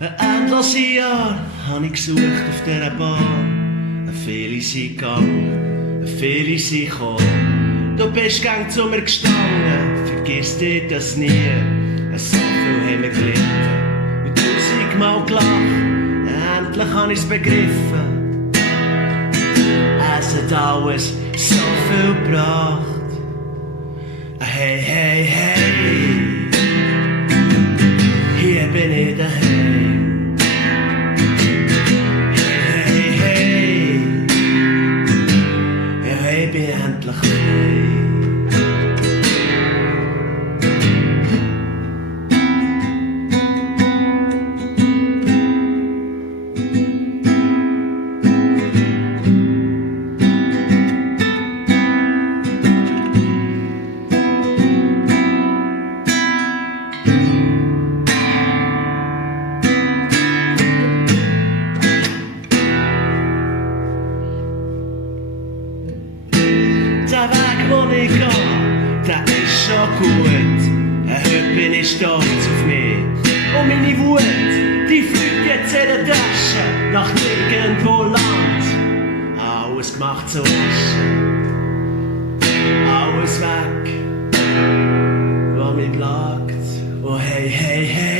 Ein endloses Jahr habe ich gesucht auf dieser Bahn. Viele sind gegangen, viele sind gekommen. Du bist gang zu mir gestanden, vergiss dir das nie. So viel haben wir gelitten und 1000-mal gelacht. Endlich habe ich's begriffen. Es hat alles so viel gebracht. Hey, hey, hey, hier bin ich daheim. Hey, hey, hey, ja, ich bin endlich frei. Der Weg, wo ich gehe, der ist schon gut. Heute bin ich stolz auf mich. Und meine Wut, die fliegt jetzt in der Tasche nach nirgendwo Land. Alles gemacht zu Asche. Alles weg, was mich plagt. Oh hey, hey, hey.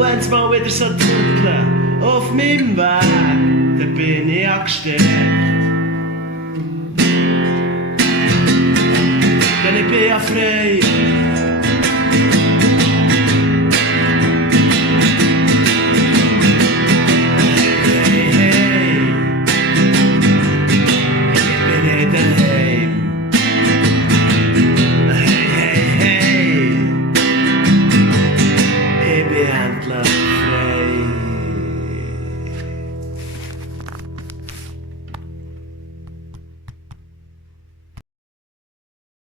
Wenn's mal wieder so tütteln auf meinem Weg, dann bin ich angesteckt. Denn ich bin ja frei. Hey, hey, hier bin ich daheim. Hey, hey, hey, ich bin endlich